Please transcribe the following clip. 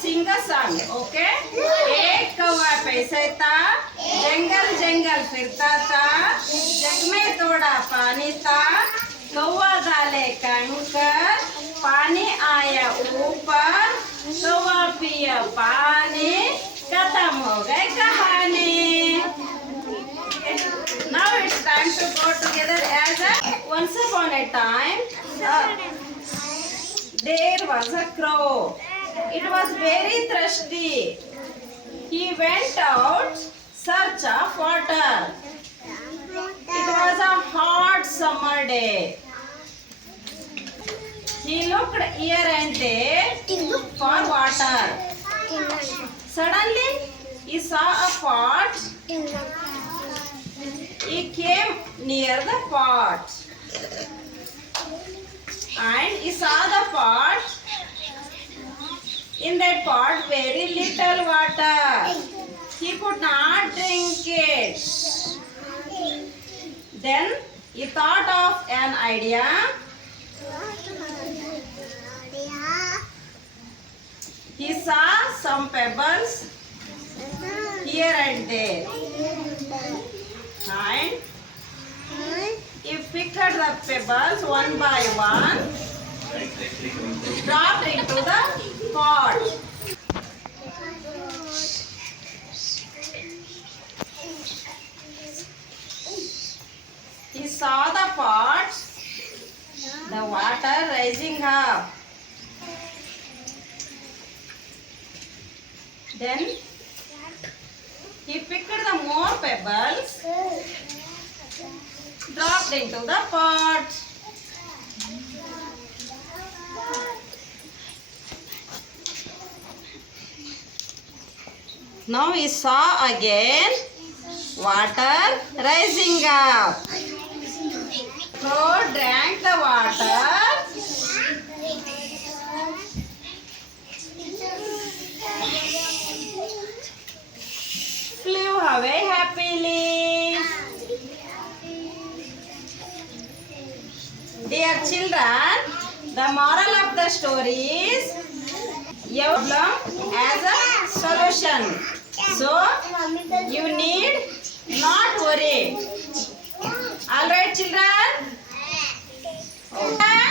sing a song, okay? एक कौवा पैसे था, जंगल जंगल फिरता था, जग में थोड़ा पानी था, कौवा डाले कंकर, पानी आया ऊपर, कौवा पिया पानी, खत्म हो गई कहानी. Now it's time to go together as a once upon a time. There was a crow. It was very thirsty. He went out search of water. It was a hot summer day. He looked here and there for water. Suddenly, he saw a pot. He came near the pot. And he saw the pot. In that pot, very little water. He could not drink it. Then he thought of an idea. He saw some pebbles here and there. And he picked the pebbles one by one, dropped into the pot. He saw the pot, the water rising up. Then he picked the more pebbles, dropped into the pot. Now he saw again water rising up. Crow drank the water. Flew away happily. Dear children, the moral of the story is problem as a solution. So you need not worry. All right, children? Okay.